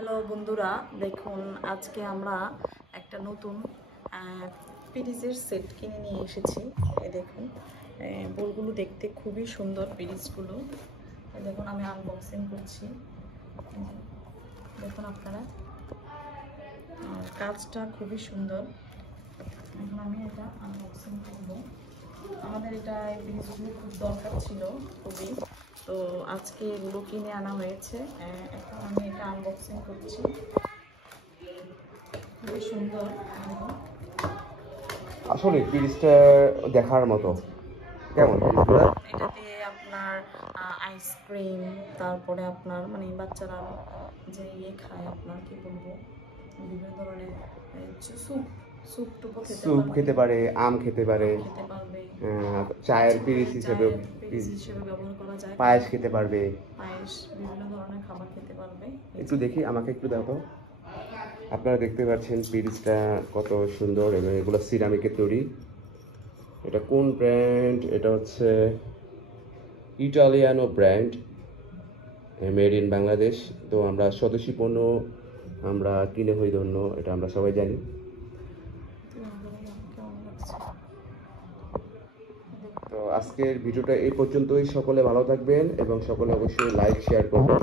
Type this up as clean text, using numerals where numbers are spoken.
Hello বন্ধুরা, দেখুন আজকে আমরা একটা নতুন পিরিজের সেট কিনে নিয়ে এসেছি। এই দেখুন, বোলগুলো দেখতে খুবই সুন্দর। পিরিজগুলো দেখুন, আমি আনবক্সিং করছি। দেখুন আপনারা, কাজটা খুবই সুন্দর। এখন আমি এটা আনবক্সিং করবো। আমাদের এটা এই পিরিজগুলো খুব দরকার ছিল, খুবই। তো আজকে এগুলো কিনে আনা হয়েছে। এখন আমি এটা আনবক্সিং করছি। খুবই সুন্দর। আসলে পিরিজটা দেখার মতো। কেমন পিরিজগুলো? এটাতে আপনার আইসক্রিম, তারপরে আপনার মানে বাচ্চারা যে খায়, আপনার কি বলবো, বিভিন্ন ধরনের স্যুপ খেতে পারে, আম খেতে পারে, খেতে পারবে, চায়ের পিরিজ হিসেবে ব্যবহার করা যায়। পায়েস খেতে পারবে। পায়েস, বিভিন্ন ধরনের খাবার খেতে পারবে। একটু দেখি, আমাকে একটু দাও তো। আপনারা দেখতে পাচ্ছেন পিরিজটা কত সুন্দর, এবং এগুলো সিরামিকের তৈরি। এটা কোন ব্র্যান্ড? এটা হচ্ছে Italiano brand, made in Bangladesh. তো আমরা স্বদেশি পণ্য আমরা কিনে হই ধন্য, এটা আমরা সবাই জানি। তো আজকের ভিডিওটা এই পর্যন্তই। সকলে ভালো থাকবেন এবং সকলে অবশ্যই লাইক শেয়ার করবেন।